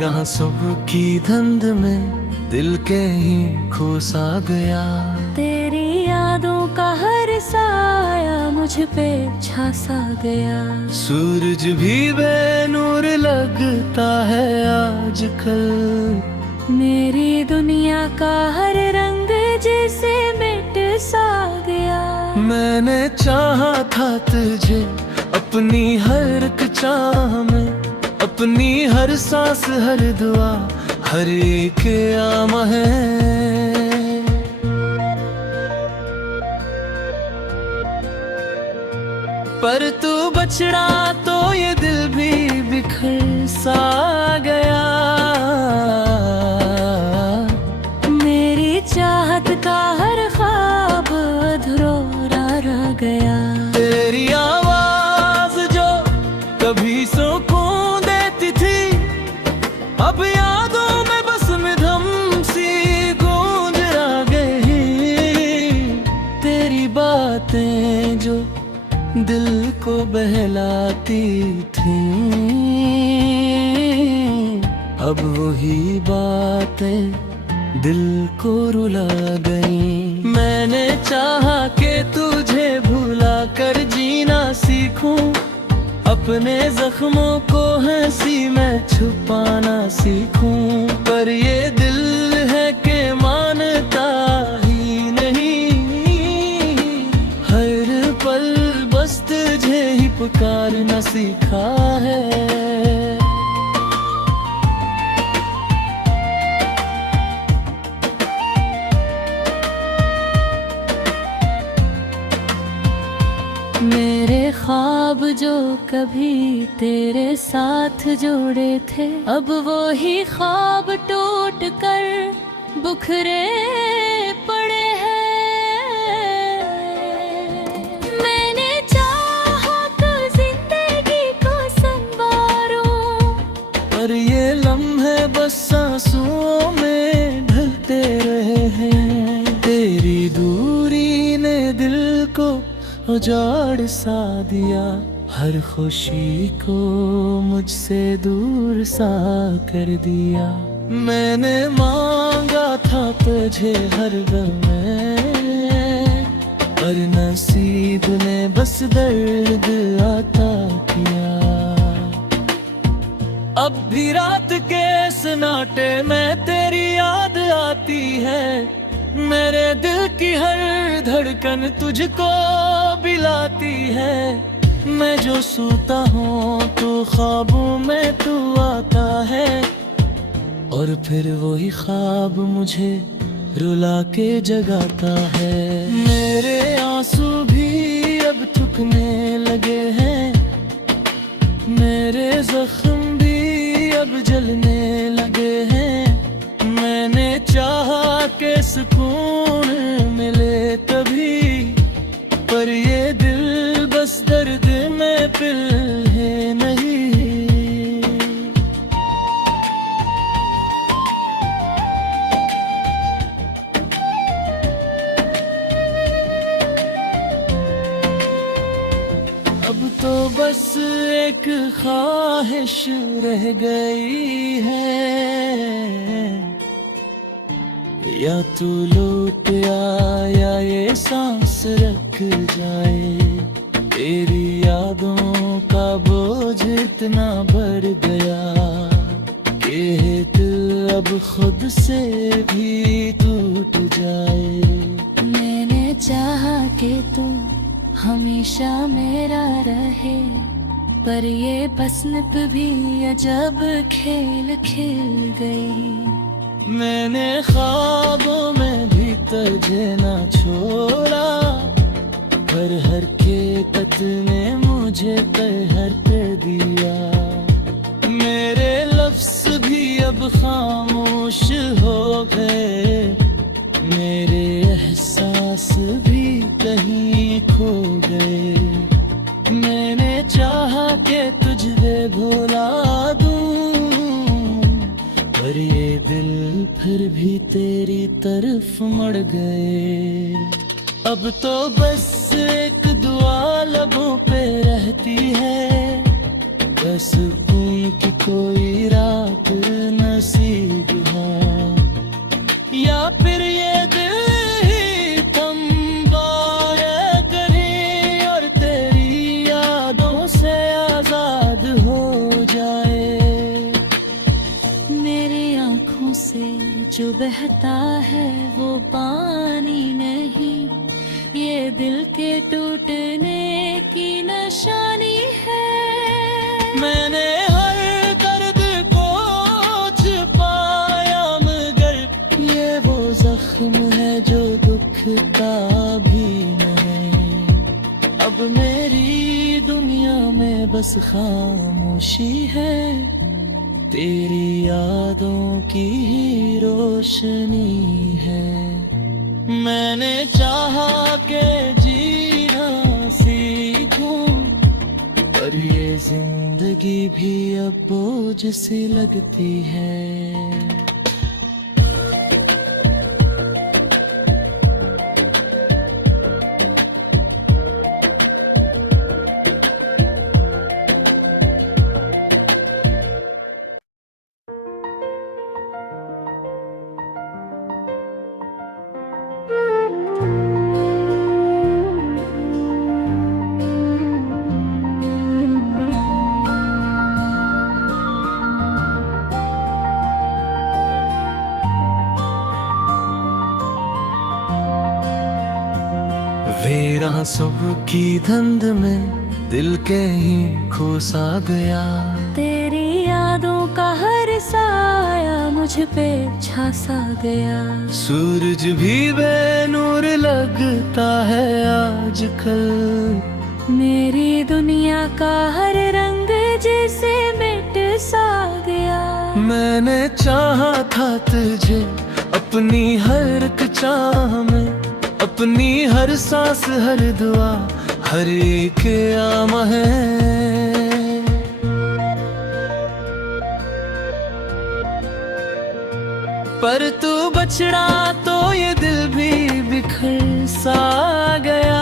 फिर आंसू की धुंध में दिल के ही खो सा गया। तेरी यादों का हर साया मुझ पे छा सा गया। सूरज भी बेनूर लगता है आजकल। मेरी दुनिया का हर रंग जैसे मिट सा गया। मैंने चाहा था तुझे अपनी हर एक चाह में, अपनी हर सांस हर दुआ हर एक आम है। पर तू बछड़ा तो ये दिल भी बिखर सा गया। मेरी चाहत का हर ख्वाब अधूरा रह गया। तेरी आवाज जो कभी सुकून देती थी, अब यादों में बस मिधम सी गूंज रह गई। तेरी बातें जो दिल को बहलाती थी, अब वही बातें दिल को रुला गई। मैंने चाहा कि तुझे भुला कर जीना सीखूं, अपने जख्मों को हंसी में छुपाना सीखूं। पर ये दिल है कि मानता ही नहीं, हर पल बस तुझे ही पुकारना सीखा है। मेरे ख्वाब जो कभी तेरे साथ जुड़े थे, अब वो ही ख्वाब टूट कर बुखरे पड़े हैं। मैंने चाहा तो जिंदगी को संवारूं, पर ये लम्हे बस आंसुओं में ढलते रहे हैं। तेरी दूरी ने दिल को उजाड़ सा दिया, हर खुशी को मुझसे दूर सा कर दिया। मैंने मांगा था तुझे हर गम में, पर नसीब ने बस दर्द आता किया। अब भी रात के सन्नाटे में तेरी याद आती है। मेरे दिल की हर धड़कन तुझको बिलाती है। मैं जो सोता हूँ तो ख्वाबों में तू आता है, और फिर वही ख्वाब मुझे रुला के जगाता है। मेरे आंसू भी अब थकने लगे हैं, मेरे जख्म भी अब जलने लगे हैं। मैंने चाहा के सुकून मिले तभी, पर ये दिल बस दर्द में पिल्हे नहीं। अब तो बस एक ख्वाहिश रह गई है, या तू लौट या ये सांस रख जाए। तेरी यादों का बोझ इतना बढ़ गया कि दिल अब खुद से भी टूट जाए। मैंने चाहा कि तू हमेशा मेरा रहे, पर ये बसंत भी अजब खेल खेल गई। मैंने ख्वाबों में भी तुझे ना छोड़ा, पर हर खेत ने मुझे कहर कर दिया। मेरे लफ्ज़ भी अब खामोश हो गए, मेरे एहसास भी कहीं खो गए। मैंने चाहा कि तुझे भुला दूं, पर ये दिल फिर भी तेरी तरफ मुड़ गए। अब तो बस एक दुआ लबों पे रहती है, है सुकून की कोई रात नसीब हो, या फिर ये दिल ही थम पाया करे और तेरी यादों से आजाद हो जाए। मेरी आँखों से जो बहता है वो पानी नहीं, ये दिल के टूटने की निशानी है। मैंने हर दर्द को छुपाया मगर ये वो जख्म है जो दुख का भी नहीं। अब मेरी दुनिया में बस खामोशी है, तेरी यादों की ही रोशनी है। मैंने चाहा के जीना सीखूं, पर ये जिंदगी भी अब बोझ सी लगती है। फिर आंसू की धुंध में दिल के ही खो सा गया, तेरी यादों का हर साया मुझ पे छा सा गया। सूरज भी बेनूर लगता है आजकल, मेरी दुनिया का हर रंग जैसे मिट सा गया। मैंने चाहा था तुझे अपनी हर एक चाह में, अपनी हर सांस हर दुआ हर एक आम है। पर तू बछड़ा तो ये दिल भी बिखर सा गया।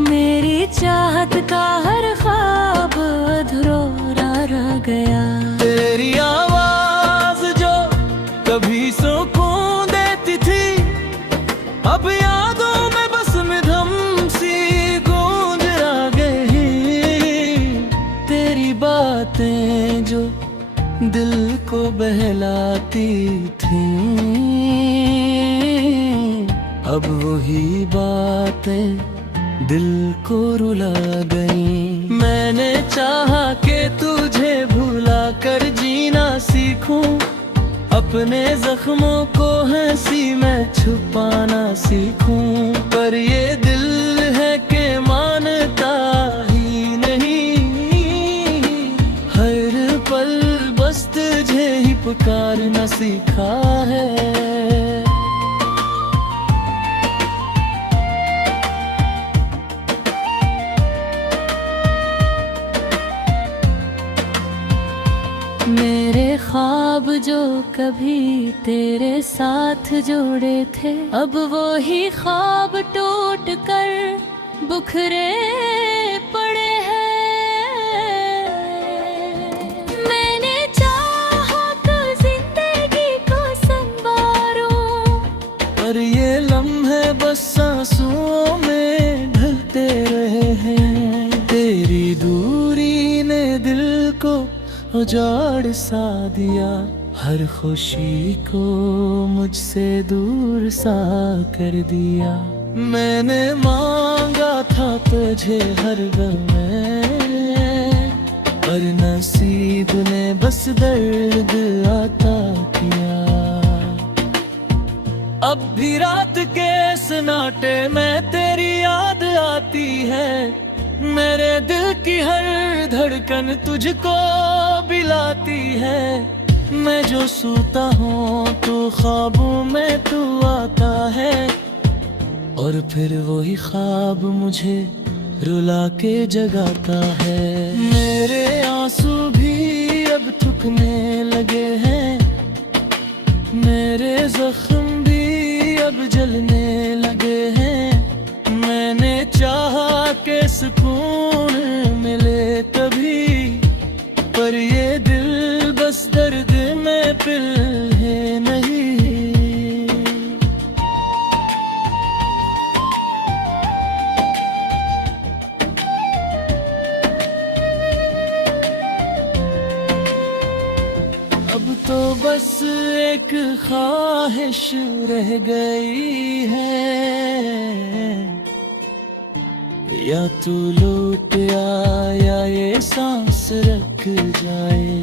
मेरी चाहत का हर ख्वाब अधूरा रह गया। तेरी आवाज जो कभी सुकून देती थी, अब यादों में बस मिधम सी गूंज आ गई। तेरी बातें जो दिल को बहलाती थी, अब वही बातें दिल को रुला गई। मैंने चाहा कि तुझे भुला कर जीना सीखूं, अपने जख्मों को हंसी में छुपाना सीखूं। पर ये दिल है कि मानता ही नहीं, हर पल बस तुझे ही पुकारना सीखा है। मेरे ख्वाब जो कभी तेरे साथ जुड़े थे, अब वो ही ख्वाब टूट कर बुखरे पड़े हैं। मैंने चाहा तो जिंदगी को संवारूं, पर ये लम्हे बस सांसों में ढलते रहे हैं। तेरी दूरी ने दिल को उजाड़ सा दिया, हर खुशी को मुझसे दूर सा कर दिया। मैंने मांगा था तुझे हर गम में, पर नसीब ने बस दर्द आता किया। अब भी रात के सन्नाटे में तेरी याद आती है, मेरे दिल की हर धड़कन तुझको बिलाती है। मैं जो सोता हूँ तो ख्वाबों में तू आता है, और फिर वही ख्वाब मुझे रुला के जगाता है। मेरे आंसू भी अब थकने लगे हैं, मेरे जख्म भी अब जलने लगे हैं। मैंने चाहा के सुकून ख्वाहिश रह गई है, या तू लौट आया ये सांस रख जाए।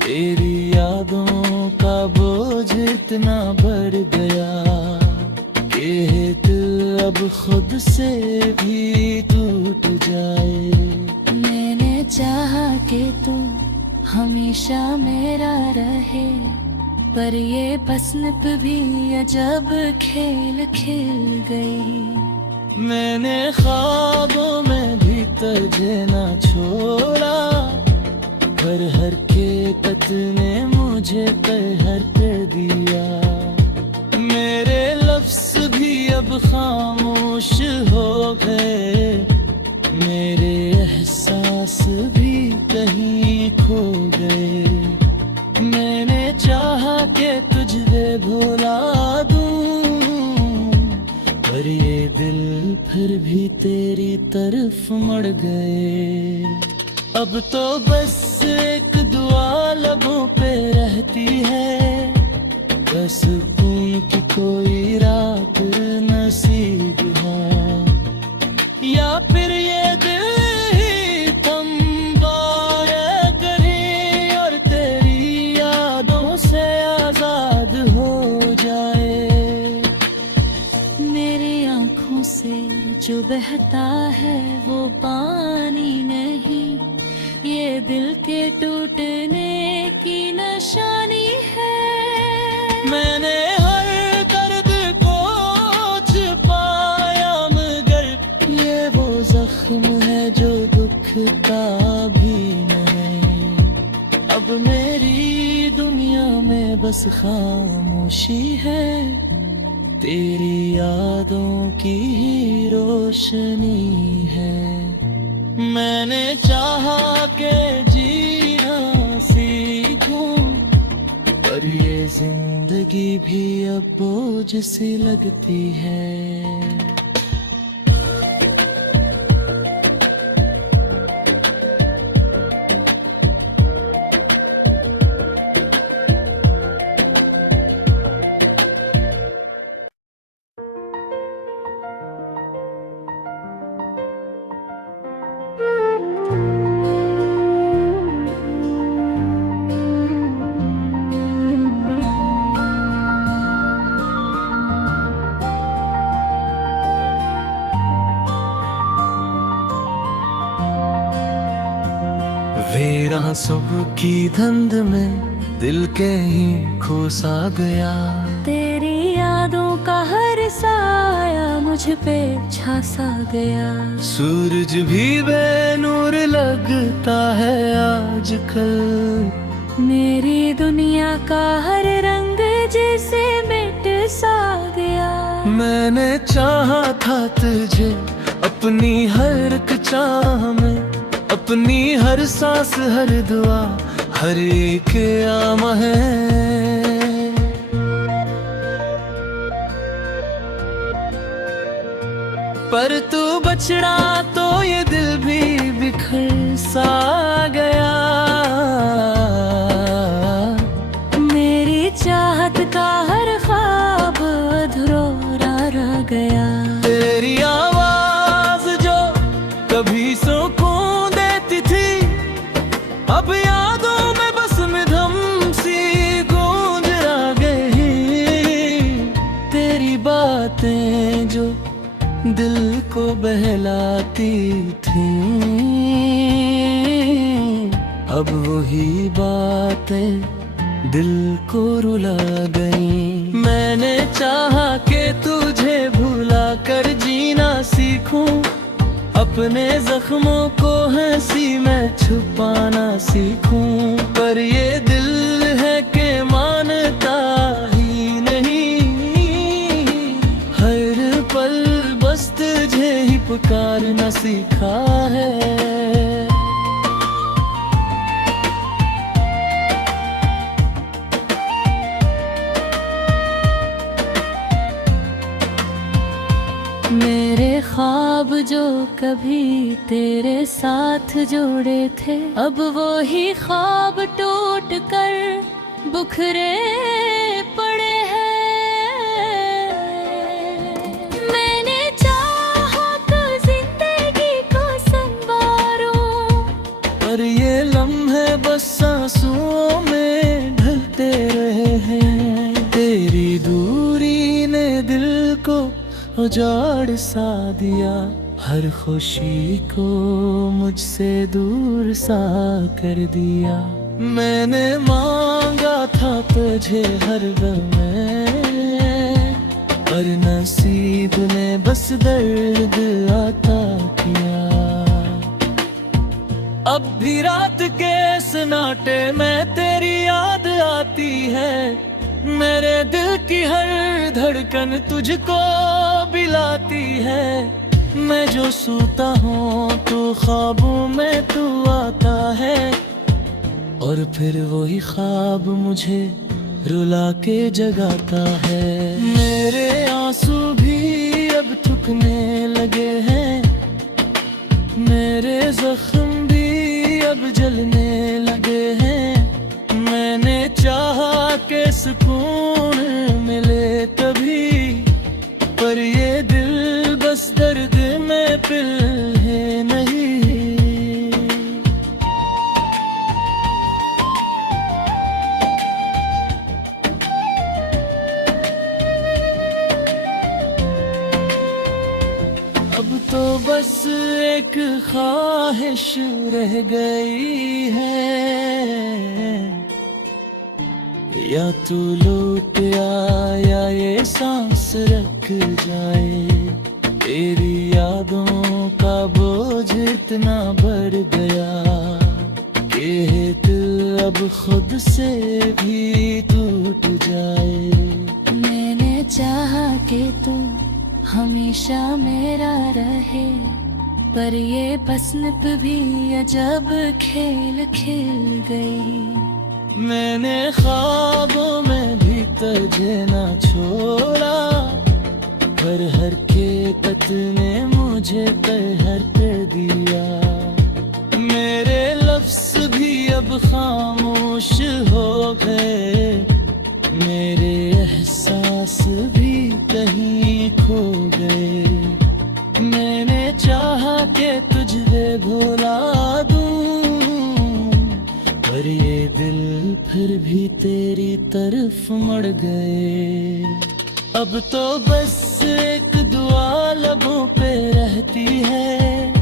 तेरी यादों का बोझ इतना बढ़ गया कि दिल अब खुद से भी टूट जाए। मैंने चाहा कि तू हमेशा मेरा रहे, पर ये बसन्त भी अजब खेल खेल गई। मैंने ख्वाबों में भी तुझे ना छोड़ा, पर हर हकीकत ने मुझे कहर कर दिया। मेरे लफ्ज़ भी अब खामोश हो गए, मेरे एहसास भी कहीं खो गए। मैंने चाहा कि तुझे भुला दूं, पर ये दिल फिर भी तेरी तरफ मुड़ गए। अब तो बस एक दुआ लबों पे रहती है, बस सुकून की कोई रात नसीब हो, या फिर ये दिल ही थम पाया करे और तेरी यादों से आजाद हो जाए। मेरी आंखों से जो बहता है वो पानी नहीं, ये दिल के टूटने की निशानी है। मैंने हर दर्द को छुपाया, मगर ये वो जख्म है जो दुखता भी नहीं। अब मेरी दुनिया में बस खामोशी है, तेरी यादों की ही रोशनी है। मैंने चाहा कि जीना सीखूं, पर ये जिंदगी भी अब बोझ सी लगती है। वीरां सुबह की धुंध में दिल के ही खो सा गया। तेरी यादों का हर साया मुझ पे छा सा गया। सूरज भी बेनूर लगता है आजकल, मेरी दुनिया का हर रंग जैसे मिट सा गया। मैंने चाहा था तुझे अपनी हर एक चाह में, अपनी हर सांस हर दुआ हर एक आम है। पर तू बछड़ा तो ये दिल भी बिखर सा गया। मेरी चाहत का हर ख्वाब अधूरा रह गया। तेरी आवाज जो कभी सुकून देती थी, अब यादों में बस मिधम सी गूंज रह गई। तेरी बातें जो दिल को बहलाती थी, अब वही बातें दिल को रुला गई। मैंने चाहा कि तुझे भुला कर जीना सीखूं, अपने जख्मों को हंसी में छुपाना सीखूं। पर ये दिल है कि मानता ही नहीं, हर पल बस तुझे ही पुकारना सीखा है। मेरे ख्वाब जो कभी तेरे साथ जोड़े थे, अब वो ही ख्वाब टूट कर बुखरे उजाड़ सा दिया, हर खुशी को मुझसे दूर सा कर दिया। मैंने मांगा था तुझे हर दम में, पर नसीब ने बस दर्द आता किया। अब भी रात के सन्नाटे में तेरी याद आती है, मेरे दिल की हर धड़कन तुझको बिलाती है। मैं जो सोता हूँ तो ख्वाबों में तू आता है, और फिर वही ख्वाब मुझे रुला के जगाता है। मेरे आंसू भी अब थूकने लगे हैं, मेरे जख्म भी अब जलने लगे हैं। मैंने चाहा के सुकून मिले तभी, पर ये दिल बस दर्द में पिल्हे नहीं। अब तो बस एक ख्वाहिश रह गई है, या तू लौट या ये सांस रख जाए। तेरी यादों का बोझ इतना बढ़ गया कि दिल अब खुद से भी टूट जाए। मैंने चाहा कि तू हमेशा मेरा रहे, पर ये बसंत भी अजब खेल खेल गई। मैंने ख्वाबों में भी तुझे ना छोड़ा, पर हर हकीकत ने मुझे कहर कर दिया। मेरे लफ्ज़ भी अब खामोश हो गए, मेरे एहसास भी कहीं खो गए। मैंने चाहा कि तुझे भुला दूं, पर ये दिल फिर भी तेरी तरफ मुड़ गए। अब तो बस एक दुआ लबों पे रहती है,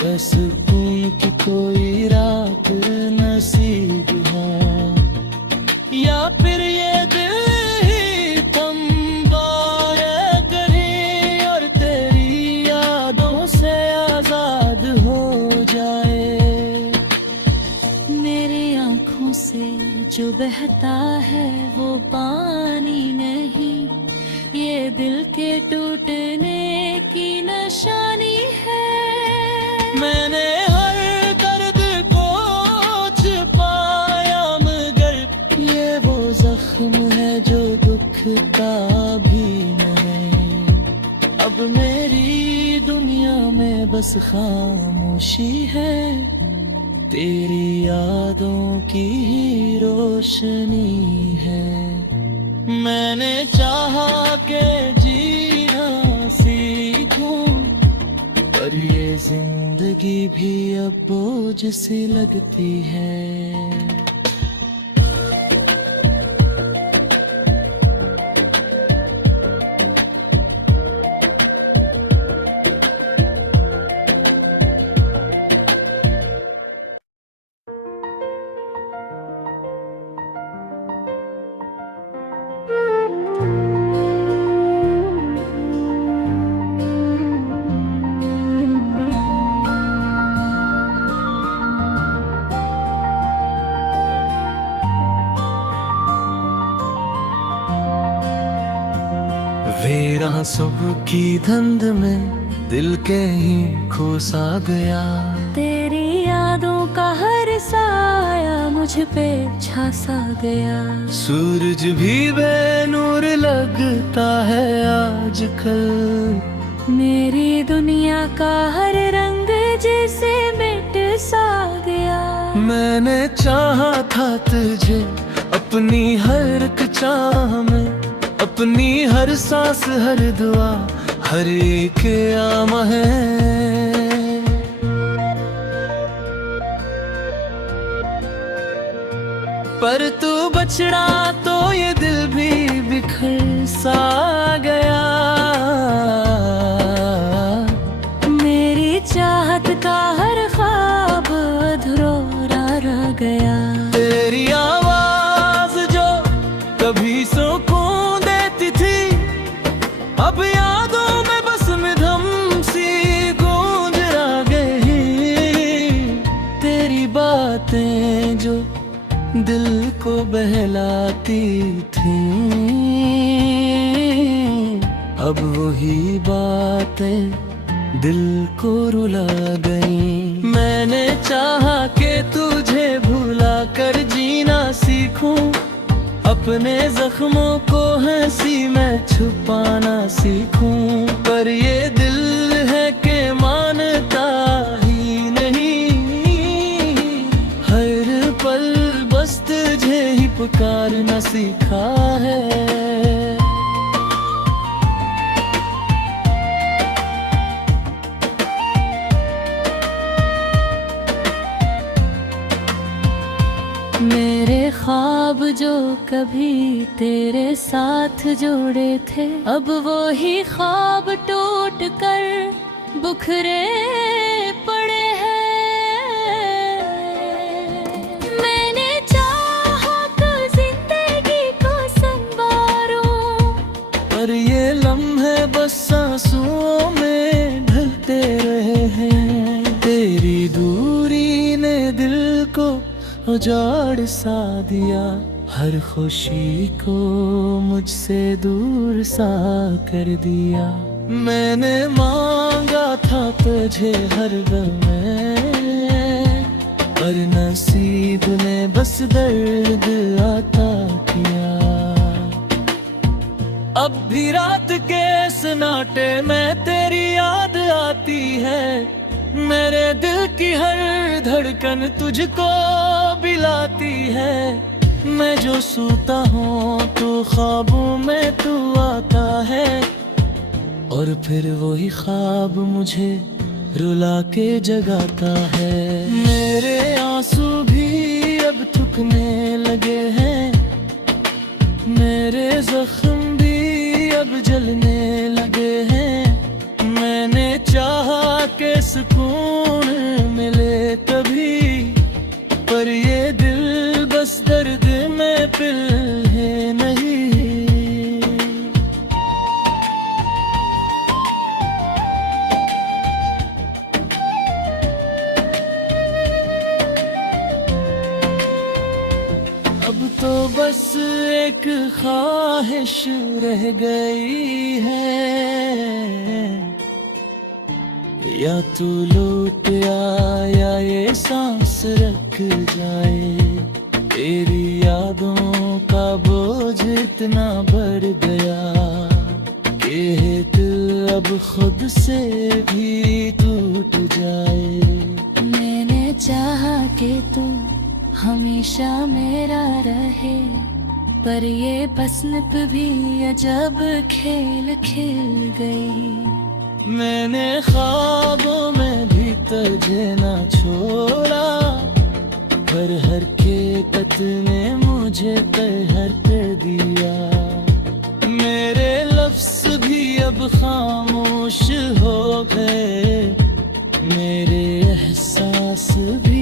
बस सुकून की कोई रात नसीब हो, या फिर ये दिल ही थम पाए करे और तेरी यादों से आजाद हो जाए। मेरी आंखों से जो बहता है वो पानी नहीं, ये दिल के टूटने की निशानी है। मैंने हर दर्द को छुपाया, मगर ये वो जख्म है जो दुखता भी नहीं। अब मेरी दुनिया में बस खामोशी है, तेरी यादों की ही रोशनी है। मैंने चाहा के जीना सीखूं, पर ये जिंदगी भी अब बोझ सी लगती है। वेरा सुबह की धुंध में दिल के ही खो सा गया, तेरी यादों का हर साया मुझ पे छा सा गया। सूरज भी बेनूर लगता है आजकल, मेरी दुनिया का हर रंग जैसे मिट सा गया। मैंने चाहा था तुझे अपनी हर एक चाह में, अपनी हर सांस हर दुआ हर एक आम है। पर तू बछड़ा तो ये दिल भी बिखर सा गया। अब यादों में बस मिधम सी गूंज आ गई, तेरी बातें जो दिल को बहलाती थी, अब वही बातें दिल को रुला गई। मैंने चाहा कि तुझे भुला कर जीना सीखूं, अपने जख्मों को हंसी में छुपाना सीखूं, पर ये दिल है कि मानता ही नहीं, हर पल बस तुझे ही पुकारना सीखा है। मेरे ख्वाब जो कभी तेरे साथ जुड़े थे, अब वो ही ख्वाब टूट कर बुखरे पड़े हैं। मैंने चाहा तो जिंदगी को संवारूं, पर ये लम्हे बस सांसों में ढलते रहे हैं। तेरी दूरी ने दिल को उजाड़ सा दिया, हर खुशी को मुझसे दूर सा कर दिया। मैंने मांगा था तुझे हर दम में, पर नसीब ने बस दर्द आता किया। अब भी रात के सन्नाटे में तेरी याद आती है, मेरे दिल की हर धड़कन तुझको बिलाती है। मैं जो सोता हूँ तो ख्वाबों में तू आता है, और फिर वही ख्वाब मुझे रुला के जगाता है। मेरे आंसू भी अब थकने लगे हैं, मेरे जख्म भी अब जलने लगे हैं। मैंने चाहा कि सुकून मिले तभी, पर ये दिल बस दर्द में पिल्हे नहीं। अब तो बस एक ख्वाहिश रह गई है, या तू लौट आया ये सांस रख जाए। तेरी यादों का बोझ इतना बढ़ गया कि दिल अब खुद से भी टूट जाए। मैंने चाहा कि तू हमेशा मेरा रहे, पर ये बसंत भी अजब खेल खेल गई। मैंने ख्वाबों में भी तुझे ना छोड़ा, पर हर हकीकत ने मुझे कहर कर दिया। मेरे लफ्ज़ भी अब खामोश हो गए, मेरे एहसास भी